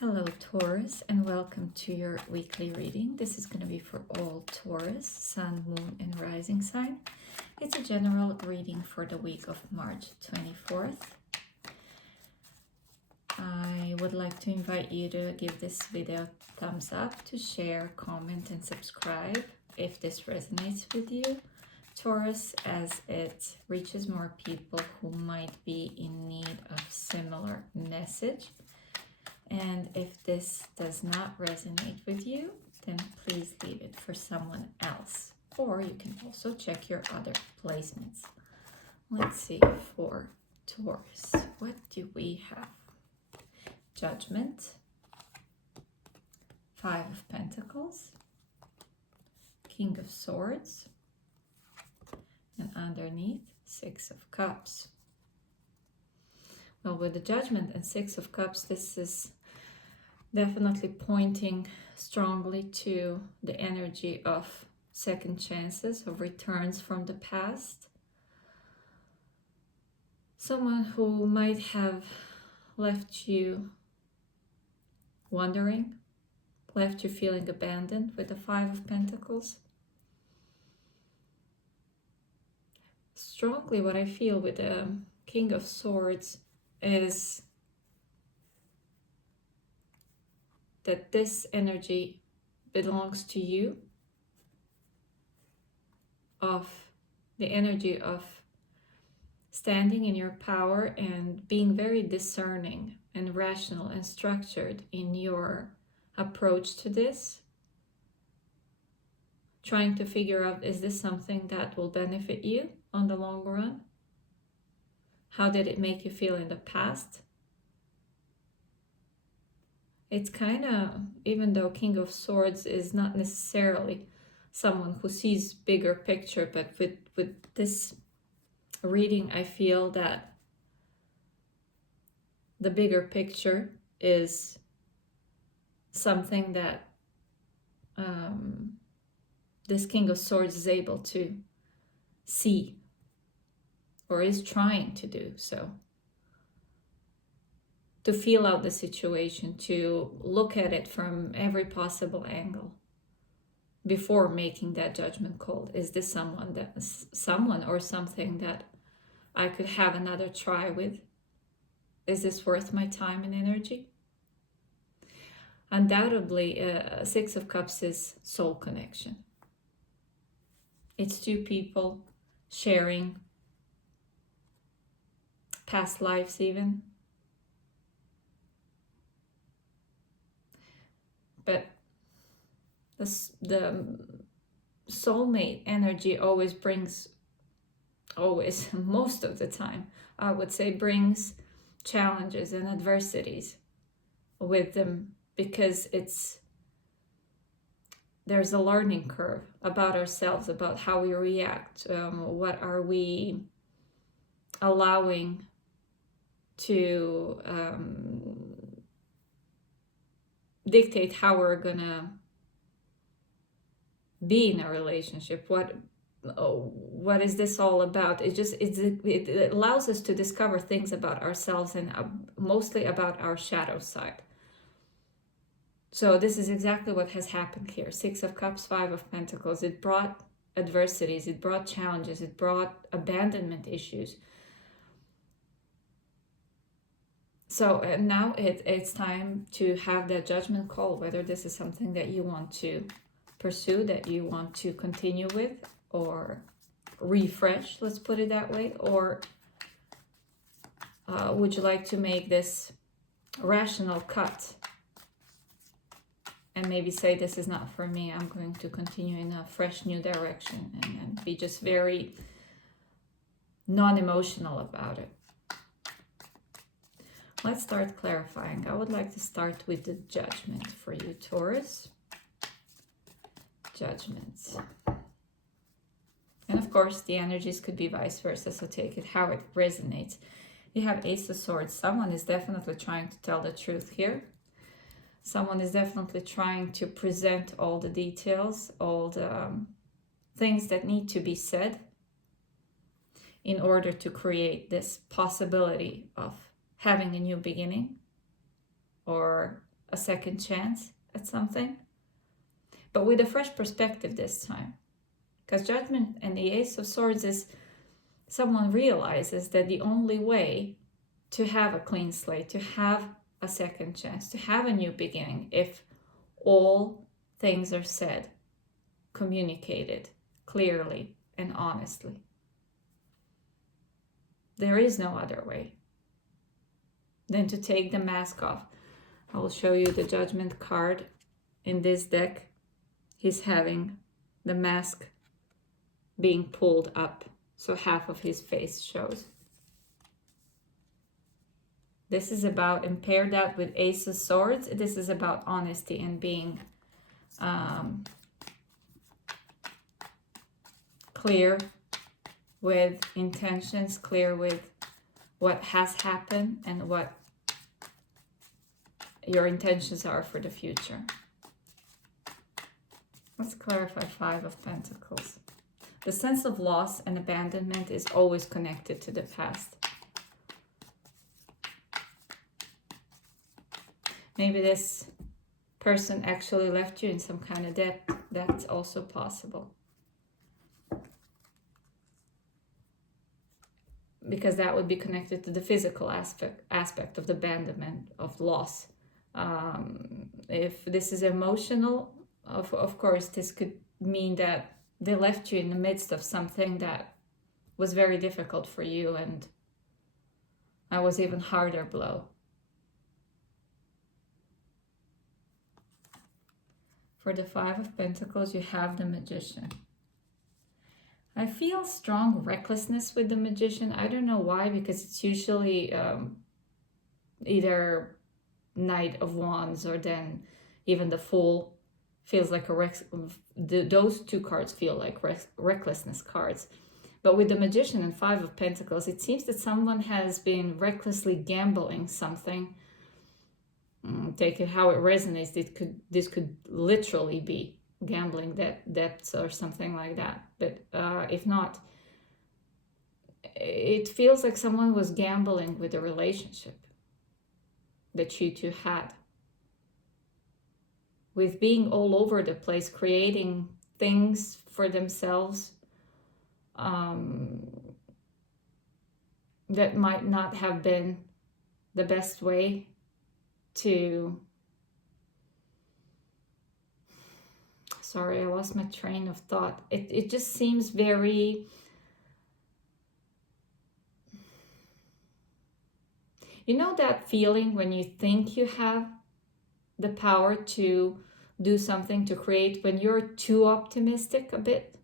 Hello Taurus, and welcome to your weekly reading. This is going to be for all Taurus, Sun, Moon and Rising sign. It's a general reading for the week of March 24th. I would like to invite you to give this video a thumbs up, to share, comment and subscribe if this resonates with you, Taurus, as it reaches more people who might be in need of similar message. And if this does not resonate with you, then please leave it for someone else. Or you can also check your other placements. Let's see for Taurus. What do we have? Judgment, 5 of Pentacles, King of Swords, and underneath, 6 of Cups. Well, with the Judgment and 6 of Cups, this is definitely pointing strongly to the energy of second chances, of returns from the past. Someone who might have left you wondering, left you feeling abandoned with the 5 of Pentacles. Strongly what I feel with the King of Swords is that this energy belongs to you, of the energy of standing in your power and being very discerning and rational and structured in your approach to this, trying to figure out, is this something that will benefit you on the long run? How did it make you feel in the past? It's kind of, even though King of Swords is not necessarily someone who sees bigger picture, but with this reading, I feel that the bigger picture is something that this King of Swords is able to see, or is trying to do so. To feel out the situation, to look at it from every possible angle before making that judgment call. Is this someone or something that I could have another try with? Is this worth my time and energy? Undoubtedly, 6 of Cups is soul connection. It's two people sharing past lives even. But the soulmate energy always brings, most of the time, I would say, brings challenges and adversities with them, because there's a learning curve about ourselves, about how we react, what are we allowing to dictate how we're gonna be in a relationship. What is this all about? It allows us to discover things about ourselves, and mostly about our shadow side. So this is exactly what has happened here. 6 of Cups, 5 of Pentacles. It brought adversities, it brought challenges, it brought abandonment issues. So now it's time to have that judgment call, whether this is something that you want to pursue, that you want to continue with, or refresh, let's put it that way, or would you like to make this rational cut and maybe say, this is not for me, I'm going to continue in a fresh new direction, and be just very non-emotional about it. Let's start clarifying. I would like to start with the Judgment for you, Taurus. Judgments. And of course, the energies could be vice versa, so take it how it resonates. You have Ace of Swords. Someone is definitely trying to tell the truth here. Someone is definitely trying to present all the details, all the things that need to be said in order to create this possibility of having a new beginning, or a second chance at something, but with a fresh perspective this time. Because Judgment and the Ace of Swords is someone realizes that the only way to have a clean slate, to have a second chance, to have a new beginning, if all things are said, communicated clearly and honestly. There is no other way than to take the mask off. I will show you the Judgment card in this deck. He's having the mask being pulled up, so half of his face shows. This is about, and pair that with Ace of Swords, this is about honesty and being clear with intentions, clear with what has happened and what your intentions are for the future. Let's clarify Five of Pentacles. The sense of loss and abandonment is always connected to the past. Maybe this person actually left you in some kind of debt. That's also possible. Because that would be connected to the physical aspect of the abandonment, of loss. If this is emotional, of course, this could mean that they left you in the midst of something that was very difficult for you, and that was even harder blow. For the Five of Pentacles, you have the Magician. I feel strong recklessness with the Magician. I don't know why, because it's usually either Knight of Wands or then even the Fool. Feels like those two cards feel like recklessness cards. But with the Magician and Five of Pentacles, it seems that someone has been recklessly gambling something. Take it how it resonates. This could literally be gambling debts or something like that. But if not, it feels like someone was gambling with a relationship that you two had. With being all over the place, creating things for themselves that might not have been the best way to... Sorry, I lost my train of thought. It just seems very... You know that feeling when you think you have the power to do something, to create, when you're too optimistic a bit?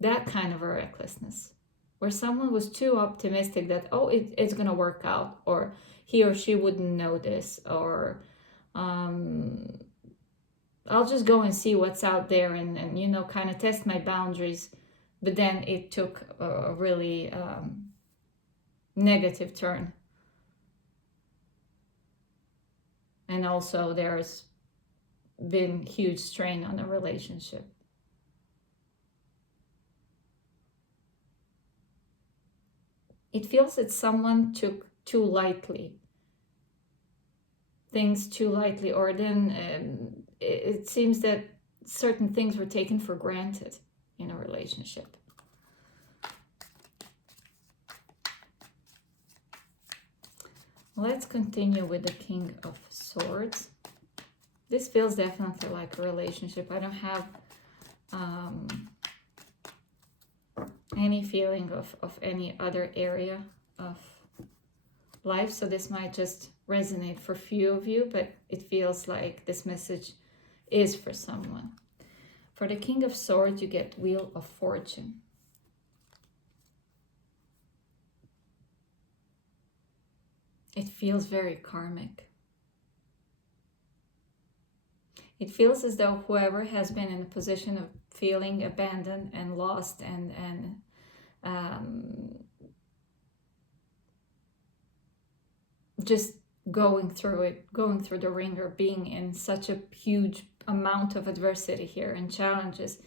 That kind of a recklessness, where someone was too optimistic that, oh, it's gonna work out, or he or she wouldn't know this, or I'll just go and see what's out there and you know, kind of test my boundaries. But then it took a really negative turn. And also there's been huge strain on the relationship. It feels that someone took too lightly, things too lightly, or then it seems that certain things were taken for granted in a relationship. Let's continue with the King of Swords. This feels definitely like a relationship. I don't have any feeling of any other area of life, so this might just resonate for few of you, but it feels like this message is for someone. For the King of Swords, you get Wheel of Fortune. It feels very karmic. It feels as though whoever has been in a position of feeling abandoned and lost and just going through it, going through the ringer, being in such a huge amount of adversity here and challenges,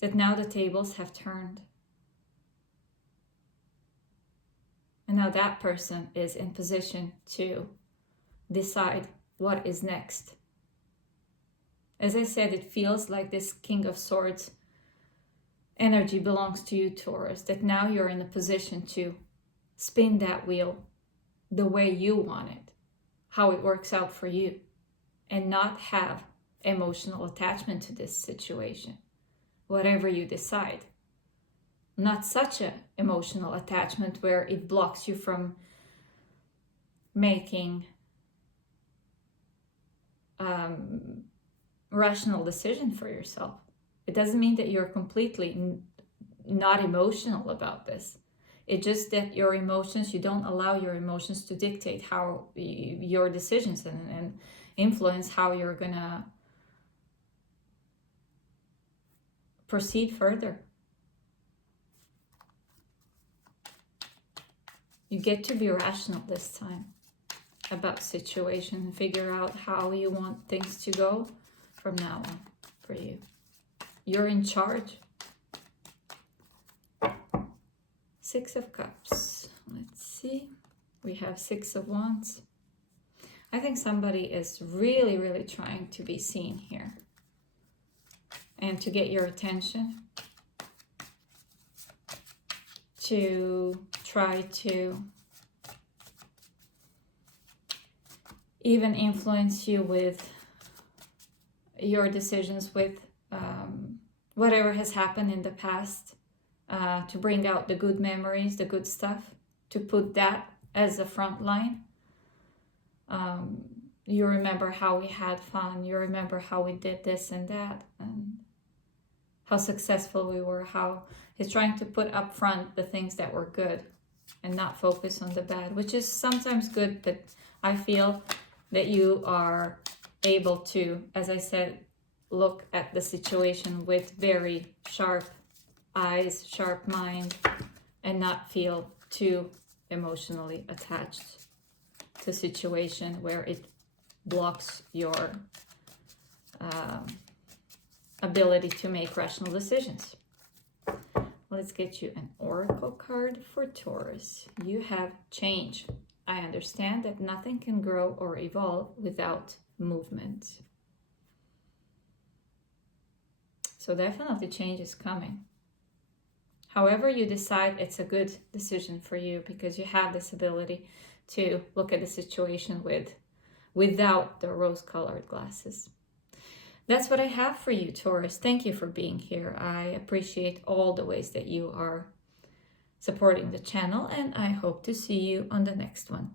that now the tables have turned. And now that person is in position to decide what is next. As I said, it feels like this King of Swords energy belongs to you, Taurus, that now you're in a position to spin that wheel the way you want it, how it works out for you, and not have emotional attachment to this situation, whatever you decide. Not such an emotional attachment where it blocks you from making rational decision for yourself. It doesn't mean that you're completely not emotional about this. It's just that your emotions, you don't allow your emotions to dictate how your decisions and influence how you're gonna proceed further. You get to be rational this time about situation and figure out how you want things to go from now on for you. You're in charge. Six of Cups. Let's see. We have Six of Wands. I think somebody is really, really trying to be seen here and to get your attention, to try to even influence you with your decisions, with whatever has happened in the past, to bring out the good memories, the good stuff, to put that as a front line. You remember how we had fun, you remember how we did this and that, and how successful we were, how he's trying to put up front the things that were good and not focus on the bad, which is sometimes good, but I feel that you are able to, as I said, look at the situation with very sharp eyes, sharp mind, and not feel too emotionally attached to a situation where it blocks your ability to make rational decisions. Let's get you an oracle card for Taurus. You have change. I understand that nothing can grow or evolve without movement. So definitely change is coming. However you decide, it's a good decision for you because you have this ability to look at the situation without the rose-colored glasses. That's what I have for you, Taurus. Thank you for being here. I appreciate all the ways that you are supporting the channel, and I hope to see you on the next one.